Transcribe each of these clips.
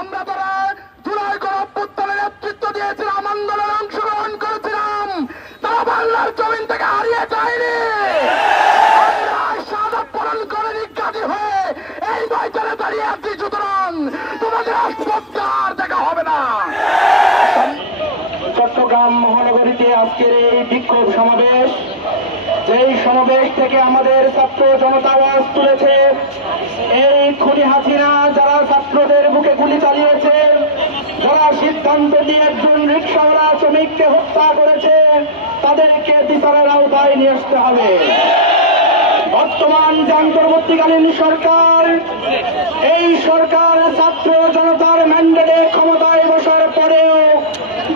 আমরা যারা জুলাই গণঅভ্যুত্থানের নেতৃত্ব দিয়েছিলাম, আন্দোলনে অংশগ্রহণ করেছিলাম, তারা বাংলার জমিন থেকে হারিয়ে যায়নি। আমরা শাহাদাত বরণ করে নিজ্ঞাতি হয়ে এই ময়দানে দাঁড়িয়ে আছি। সুতরাং তোমাদের রাজপথ দেখা হবে না। চট্টগ্রাম মহানগরীতে আজকের এই বিক্ষোভ সমাবেশ, যেই সমাবেশ থেকে আমাদের ছাত্র জনতা আওয়াজ তুলেছে, এই খুনি হাসিনা যারা ছাত্রদের বুকে গুলি চালিয়েছে, যারা সিদ্ধান্ত দিয়ে একজন রিকশাওয়ালা শ্রমিককে হত্যা করেছে, তাদেরকে বিচারের আওতায় নিয়ে আসতে হবে। বর্তমান যে অন্তর্বর্তীকালীন সরকার, এই সরকার ছাত্র জনতার ম্যান্ডেটে ক্ষমতায় বসার পরেও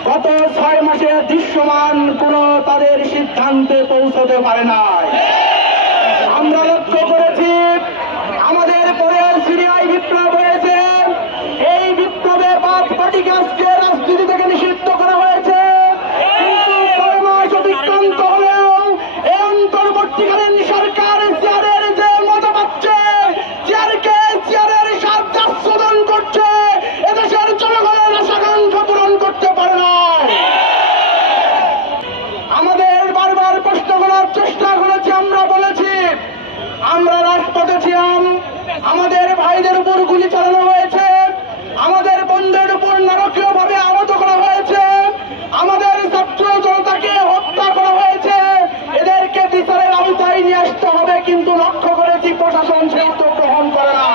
গত 6 মাসে দৃশ্যমান কোন তাদের সিদ্ধান্তে পৌঁছতে পারে নাই। আমরা লক্ষ্য করেছি আমাদের পরে সিরিয়ায় বিপ্লব হয়েছে, এই বিপ্লবে বাপ পার্টিকে আজকে রাজনীতি থেকে নিষিদ্ধ করা হয়েছে। কিন্তু 6 মাস অতিক্রান্ত হলেও এই অন্তর্বর্তীকালীন সরকার চেয়ারের যে মজা পাচ্ছে, চেয়ারের স্বার্থ আস্বাদন করছে, এদেশের জনগণের আশাকাঙ্ক্ষা পূরণ করতে পারে না। আমাদের বারবার প্রশ্ন করার চেষ্টা করেছি, আমরা বলেছি আমরা রাজপথে ছিলাম, আমাদের ভাইদের উপর গুলি চালানো হয়েছে, আমাদের বন্ধের উপর নারকীয় ভাবে আহত করা হয়েছে, আমাদের ছাত্র জনতাকে হত্যা করা হয়েছে, এদেরকে বিচারের আওতায় নিয়ে আসতে হবে। কিন্তু লক্ষ্য করেছি প্রশাসন সে উদ্যোগ গ্রহণ করে না।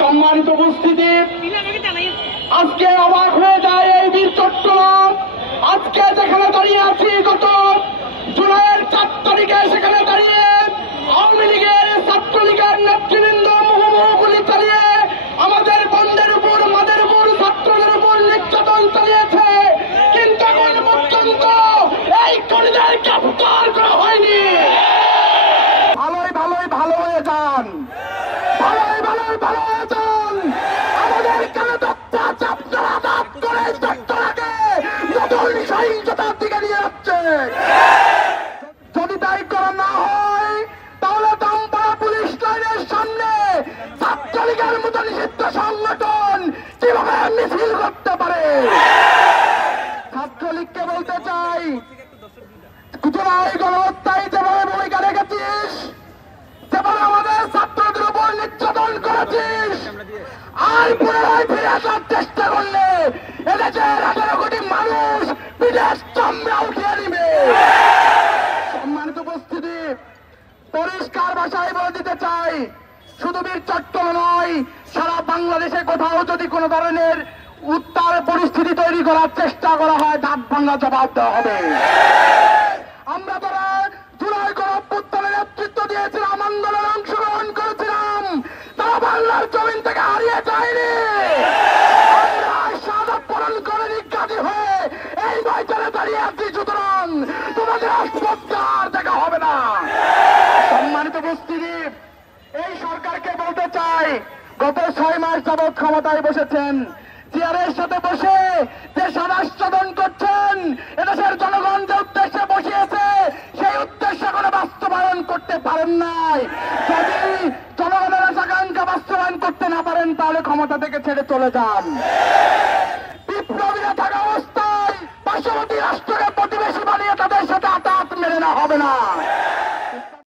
সম্মানিত উপস্থিতি, আজকে অবাক হয়ে যায় এই বীর চট্টগ্রাম। আজকে যেখানে দাঁড়িয়ে আছি, গত জুলাইয়ের 4 তারিখে সেখানে দাঁড়িয়ে আওয়ামী লীগের ছাত্রলীগের নেতৃবৃন্দ মুহুর্মুহু গুলি চালিয়ে আমাদের বন্ধের উপর, মাদের উপর, ছাত্রদের উপর নির্যাতন চালিয়েছে। কিন্তু এখন পর্যন্ত এই খুনিদের গ্রেফতার করা হয়নি। ভালোই ভালো হয়ে যান, ভালো হয়ে যান। আমাদের কেন আপনারা আঘাত করে চট্টগ্রামকে নতুন সহিংসতার দিকে নিয়ে যাচ্ছে। যদি তাই করা না হয়, তাহলে দামপাড়া পুলিশ লাইনের সামনে ছাত্রলীগের মতো নিষিদ্ধ সংগঠন কিভাবে মিছিল করতে পারে? ছাত্রলীগকে বলতে চাই, জুলাই গণহত্যায় যেভাবে ভূমিকা রেখেছিস, যেভাবে আমাদের ছাত্রদের উপর নির্যাতন করেছিস, আর পুনরায় ফিরে আসার চেষ্টা করলে এদেশের 18 কোটি মানুষ বিদেশ চামড়া উঠিয়ে নিবে। সম্মানিত উপস্থিতি, পরিষ্কার ভাষায় বলে দিতে চাই, শুধু বীর চট্টগ্রাম নয়, সারা বাংলাদেশে কোথাও যদি কোনো ধরনের উত্তাল পরিস্থিতি তৈরি করার চেষ্টা করা হয়, দাঁত ভাঙা জবাব দেওয়া হবে। আমরা যারা জুলাই গণঅভ্যুত্থানের নেতৃত্ব দিয়েছিলাম, আন্দোলনে অংশগ্রহণ করেছিলাম, তারা বাংলার জমিন থেকে হারিয়ে যায়নি। আমরা শাহাদাত বরণ করে নিজ্ঞাতি হয়ে এই ময়দানে দাঁড়িয়ে আছি। সুতরাং তোমাদের রাজপথ দেখা হবে না। সম্মানিত উপস্থিতি, এই সরকারকে বলতে চাই, গত 6 মাস যাবৎ ক্ষমতায় বসেছেন, চেয়ারের সাথে বসে যে স্বরাষ্ট্রদন করছেন, এদেশের জনগণ যে উদ্দেশ্যে বসিয়েছে সেই উদ্দেশ্য কোনো বাস্তবায়ন করতে পারেন নাই। যদি জনগণের আকাঙ্ক্ষা বাস্তবায়ন করতে না পারেন, তাহলে ক্ষমতা থেকে ছেড়ে চলে যান। বিপ্লবীরা থাকা অবস্থায় পার্শ্ববর্তী রাষ্ট্রকে প্রতিবেশী বানিয়ে তাদের সাথে আঘাত মেরে না হবে না।